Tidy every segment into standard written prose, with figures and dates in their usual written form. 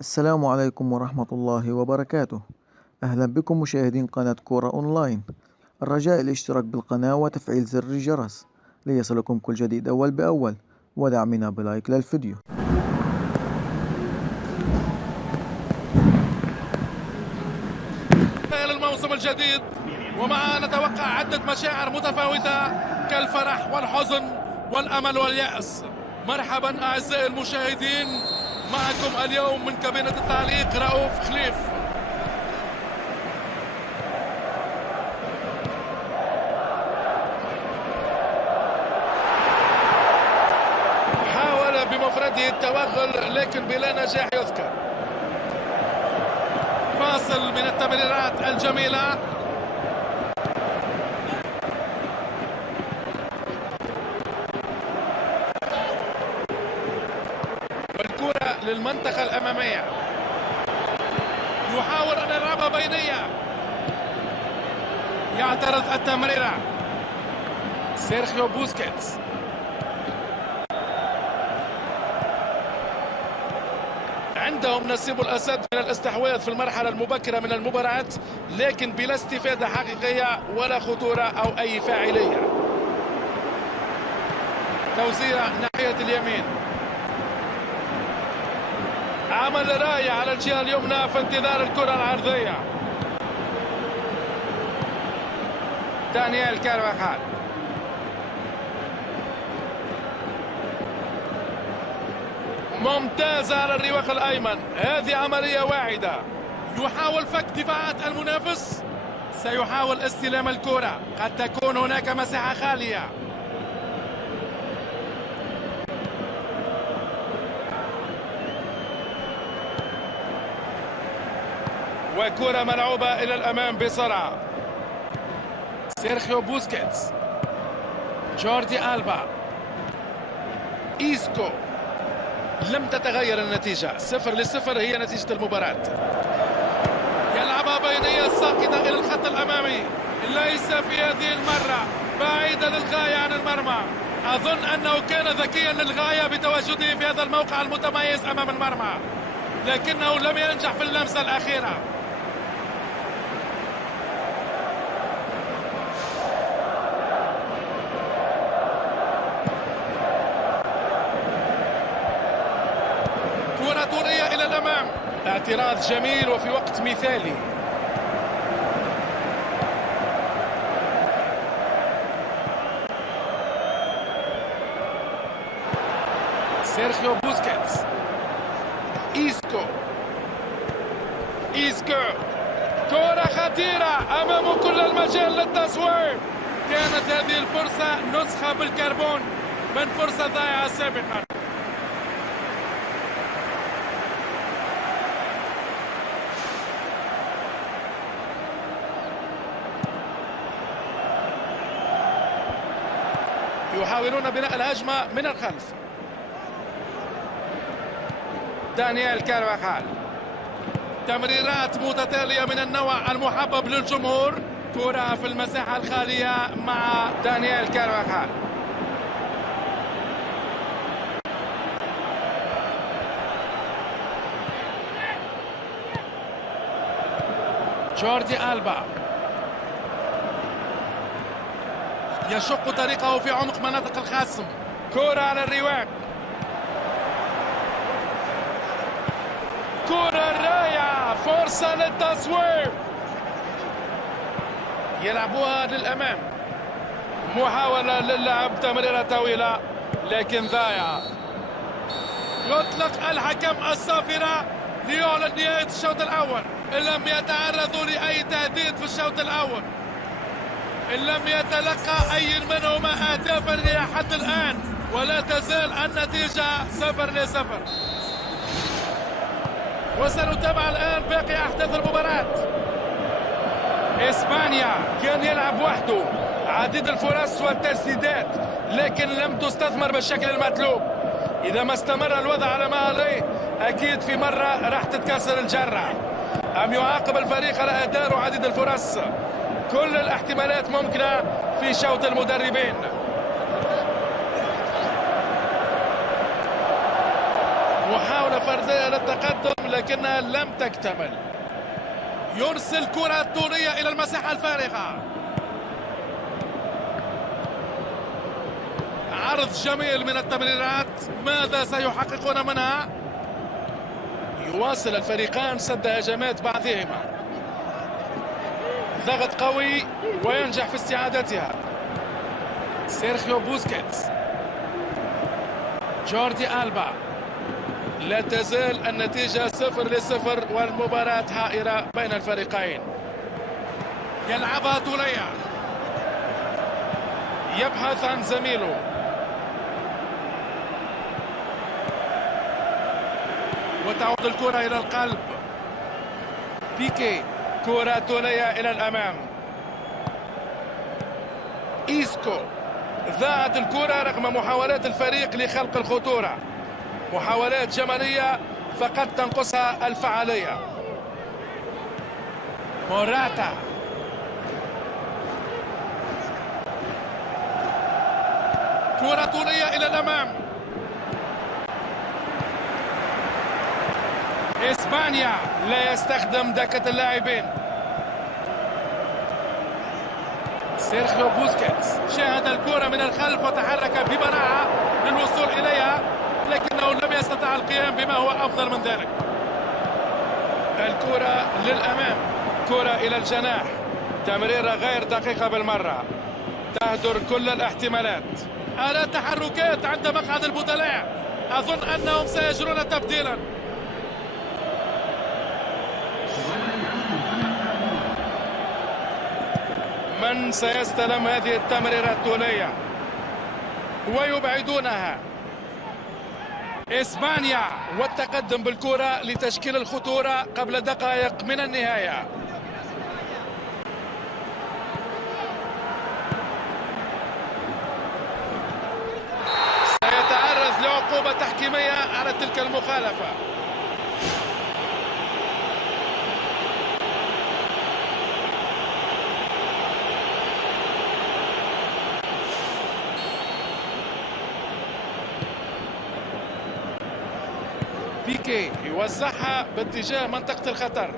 السلام عليكم ورحمة الله وبركاته. أهلا بكم مشاهدين قناة كورة أونلاين. الرجاء الاشتراك بالقناة وتفعيل زر الجرس ليصلكم كل جديد أول بأول، ودعمنا بلايك للفيديو. الموسم الجديد ومعها نتوقع عدة مشاعر متفاوتة كالفرح والحزن والأمل واليأس. مرحبا أعزائي المشاهدين، معكم اليوم من كابينة التعليق رؤوف خليف. حاول بمفرده التوغل لكن بلا نجاح يذكر. فاصل من التمريرات الجميلة، والكرة للمنطقة الأمامية، يحاول أن يلعبها بينية، يعترض التمريرة سيرخيو بوسكيتس. عندهم نصيب الأسد من الاستحواذ في المرحلة المبكرة من المباراة، لكن بلا استفادة حقيقية ولا خطورة أو أي فاعلية. توزيع ناحية اليمين، عمل رائع على الجهة اليمنى في انتظار الكرة العرضية. دانيال كارفاخال، ممتازة على الرواق الأيمن، هذه عملية واعدة. يحاول فك دفاعات المنافس، سيحاول استلام الكرة، قد تكون هناك مساحة خالية. وكرة ملعوبة إلى الأمام بسرعة. سيرخيو بوسكيتس، جوردي ألبا، إيسكو. لم تتغير النتيجة، 0-0 هي نتيجة المباراة. يلعبها بينية ساقطة إلى الخط الأمامي، ليس في هذه المرة، بعيدة للغاية عن المرمى. أظن أنه كان ذكيا للغاية بتواجده في هذا الموقع المتميز أمام المرمى، لكنه لم ينجح في اللمسة الأخيرة. كرة طولية إلى الأمام، اعتراض جميل وفي وقت مثالي. سيرخيو بوسكيتس، إيسكو، كرة خطيرة أمام كل المجال للتصويب. كانت هذه الفرصة نسخة بالكربون من فرصة ضائعة سابقا. يحاولون بناء الهجمة من الخلف. دانيال كارفاخال، تمريرات متتالية من النوع المحبب للجمهور. كرة في المساحة الخالية مع دانيال كارفاخال. جوردي ألبا يشق طريقه في عمق مناطق الخصم. كرة على الرواق، كرة رائعة، فرصة للتصويب. يلعبوها للأمام، محاولة للعب تمريرة طويلة لكن ضايعة. يطلق الحكم الصافرة ليعلن نهاية الشوط الأول. إن لم يتعرضوا لأي تهديد في الشوط الأول، إن لم يتلقى أي منهما أهدافا إلى حد الآن، ولا تزال النتيجة 0-0. وسنتابع الآن باقي أحداث المباراة. إسبانيا كان يلعب وحده، عديد الفرص والتسديدات، لكن لم تستثمر بالشكل المطلوب. إذا ما استمر الوضع على ما عليه، أكيد في مرة راح تتكسر الجرة. أم يعاقب الفريق على إهدار عديد الفرص. كل الاحتمالات ممكنة في شوط المدربين. محاولة فردية للتقدم لكنها لم تكتمل. يرسل كرة طولية إلى المساحة الفارغة. عرض جميل من التمريرات، ماذا سيحققون منها؟ يواصل الفريقان سد هجمات بعضهما. ضغط قوي وينجح في استعادتها سيرخيو بوسكيتس. جوردي ألبا. لا تزال النتيجة 0-0 والمباراة حائرة بين الفريقين. يلعبها طولية، يبحث عن زميله. وتعود الكرة إلى القلب. بيكي. كرة طولية إلى الأمام. إيسكو. ضاعت الكرة رغم محاولات الفريق لخلق الخطورة. محاولات جمالية فقد تنقصها الفعالية. موراتا. كرة طولية إلى الأمام. إسبانيا لا يستخدم دكة اللاعبين. سيرخيو بوسكيتس شاهد الكرة من الخلف وتحرك ببراعة للوصول إليها، لكنه لم يستطع القيام بما هو أفضل من ذلك. الكرة للأمام، كرة إلى الجناح، تمريرة غير دقيقة بالمرة، تهدر كل الاحتمالات. أرى تحركات عند مقعد البدلاء، أظن أنهم سيجرون تبديلا. من سيستلم هذه التمريرة الطولية ويبعدونها؟ إسبانيا والتقدم بالكرة لتشكيل الخطورة قبل دقائق من النهاية. سيتعرض لعقوبة تحكيمية على تلك المخالفة. بيكي يوزعها باتجاه منطقة الخطر.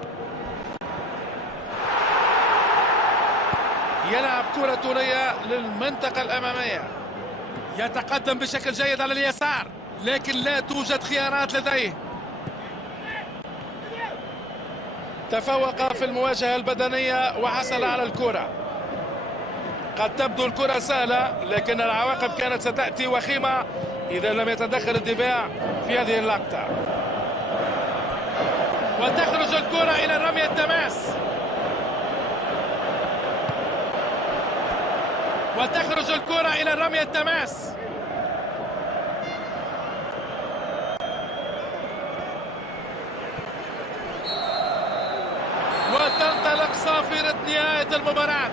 يلعب كرة طولية للمنطقة الأمامية. يتقدم بشكل جيد على اليسار، لكن لا توجد خيارات لديه. تفوق في المواجهة البدنية وحصل على الكرة. قد تبدو الكرة سهلة، لكن العواقب كانت ستأتي وخيمة إذا لم يتدخل الدفاع في هذه اللقطة. وتخرج الكرة إلى رمي التماس. وتخرج الكرة إلى رمي التماس. وتنطلق صافرة نهاية المباراة.